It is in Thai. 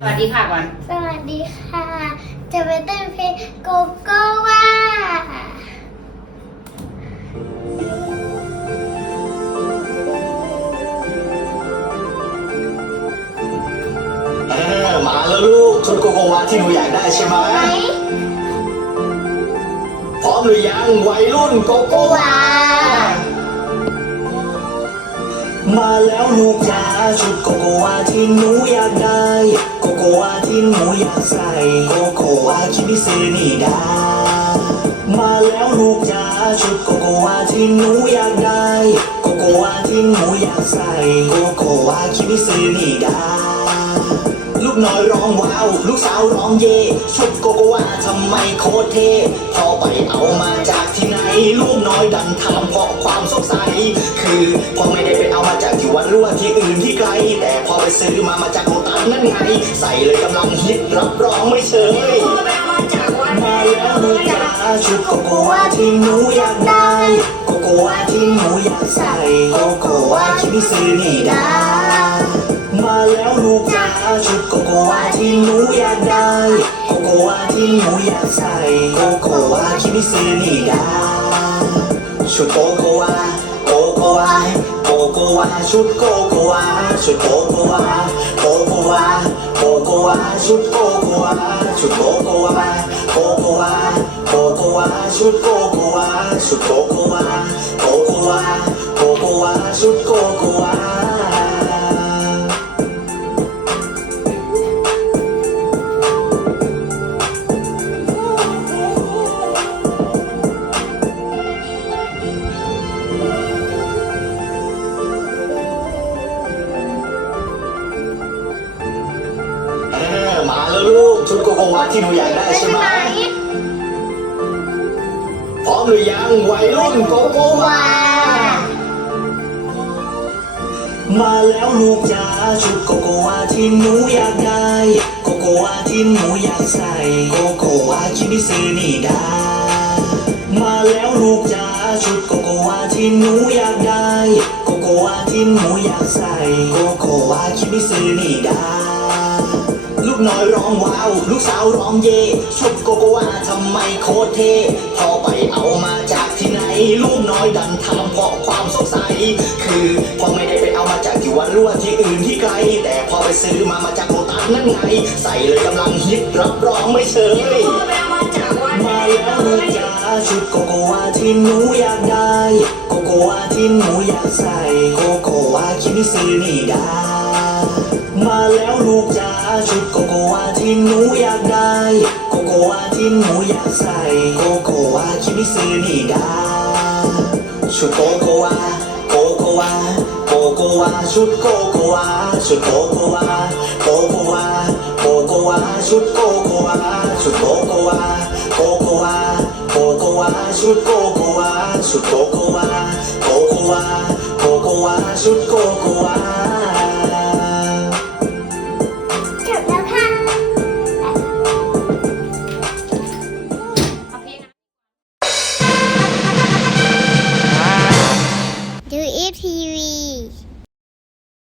สวัสดีค่ะก่อน สวัสดีค่ะ จะไปเต้นเพลงโกโก้วาเออมาแล้วลูกชุดโกโกวาที่หนูอยากได้ใช่ไหมไหมพร้อมหรือยังวัยรุ่นโกโกวา มาแล้วลูกจ๋าชุดโกโกวาที่หนูอยากได้ โกโกวาที่หนูอยากใส่ โกโกวาคิมิเซนิดา มาแล้วลูกจ๋าชุดโกโกวาที่หนูอยากได้ โกโกวาที่หนูอยากใส่ โกโกวาคิมิเซนิดา ลูกน้อยร้องว้าว ลูกสาวร้องเย่ชุดโกโกวาทำไมโคตรเท่พอไปเอา ไปซื้อมามาจากโลตัสนั่นไง ใส่เลยกำลังฮิตรับรองไม่เชยมาแล้วลูกจ๋าชุดโกโกวาที่หนูอยากได้โกโกวาที่หนูอยากใส่โกโกวาคิมิซึนิดามาแล้วลูกจ๋าชุดโกโกวาที่หนูอยากได้โกโกวาที่หนูอยากใส่โกโกวาคิมิซึนิดาชุดโกโกวา วาโกโกวาชุดโกโกวาชุดโกโกวาโกโกวาโกโกวาชุดโกโกวาชุดโกโกวาโกโกวาโกโกวาชุดโกโกวาชุดโกโกวาโกโกวาโกโกวาชุดโกโกวา ชุดโกโกวาที่หนูอยากได้ใช่ไหมพร้อมหรือยังวัยรุ่นโกโกวา มาแล้วลูกจ๋าชุดโกโกวาที่หนูอยากได้ โกโกวาที่หนูอยากใส่ โกโกวาคิมิซึนิดามาแล้วลูกจ๋าชุดโกโกวาที่หนูอยากได้ โกโกวาที่หนูอยากใส่ โกโกวาคิมิซึนิดา ลูกน้อยร้องว้าว ลูกสาวร้องเย่ชุดโกโกวาทำไมโคตรเท่พอไปเอามาจากที่ไหน ลูกน้อยดันถามเพราะความสงสัย คือพอไม่ได้ไปเอามาจากที่วัดรือว่าที่อื่นที่ไกล แต่พอไปซื้อมามาจากโลตัสนั่นไง ใส่เลยกำลังฮิตรับรองไม่เชยมาแล้วลูกจ๋าชุดโกโกวาที่หนูอยากได้ โกโกวาที่หนูอยากใส่ โกโกวาคิมิซึนิดา มาแล้วลูกจ๋าชุดโกโกวาที่หนูอยากได้ โกโกวาที่หนูอยากใส่ โกโกวาคิมิซึนิดาชุดโกโกวาโกโกวาโกโกวาชุดโกโกวาชุดโกโกวาโกโกวาโกโกวาชุดโกโกวาชุดโกโกวาโกโกวาโกโกวาชุดโกโกวาชุดโกโกวาโกโกวาโกโกวาชุดโกโกวา